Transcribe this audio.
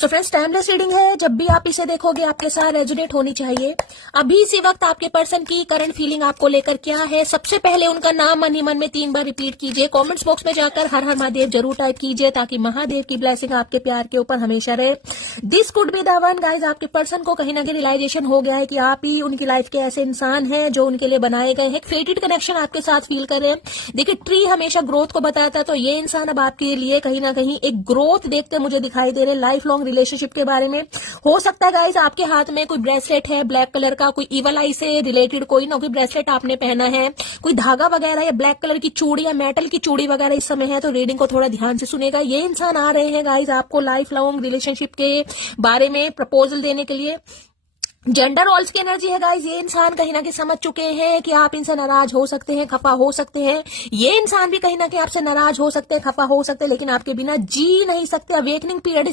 So friends, timeless reading है। जब भी आप इसे देखोगे आपके साथ रेजोनेट होनी चाहिए। अभी इसी वक्त आपके पर्सन की करंट फीलिंग आपको लेकर क्या है, सबसे पहले उनका नाम मन ही मन में 3 बार रिपीट कीजिए। कमेंट्स बॉक्स में जाकर हर हर महादेव जरूर टाइप कीजिए ताकि महादेव की ब्लेसिंग आपके प्यार के ऊपर हमेशा रहे। This could be the one guys. आपके पर्सन को कहीं ना कहीं रियलाइजेशन हो गया है कि आप ही उनकी लाइफ के ऐसे इंसान हैं जो उनके लिए बनाए गए हैं। फेटेड कनेक्शन आपके साथ फील कर रहे हैं। देखिए, ट्री हमेशा ग्रोथ को बताता है, तो ये इंसान अब आपके लिए कहीं ना कहीं एक ग्रोथ देखते मुझे दिखाई दे रहे हैं। लाइफ लॉन्ग रिलेशनशिप के बारे में हो सकता है गाइज आपके हाथ में कोई ब्रेसलेट है ब्लैक कलर का, कोई इवल आई से रिलेटेड कोई ना कोई ब्रेसलेट आपने पहना है, कोई धागा वगैरह या ब्लैक कलर की चूड़ी या मेटल की चूड़ी वगैरह इस समय है, तो रीडिंग को थोड़ा ध्यान से सुनेगा। ये इंसान आ रहे हैं गाइज आपको लाइफ लॉन्ग रिलेशनशिप के बारे में प्रपोजल देने के लिए। जेंडर रोल्स की एनर्जी है गाइज। ये इंसान कहीं ना कहीं समझ चुके हैं कि आप इनसे नाराज हो सकते हैं, खफा हो सकते हैं। ये इंसान भी कहीं ना कहीं आपसे नाराज हो सकते हैं, खफा हो सकते हैं, लेकिन आपके बिना जी नहीं सकते। Awakening period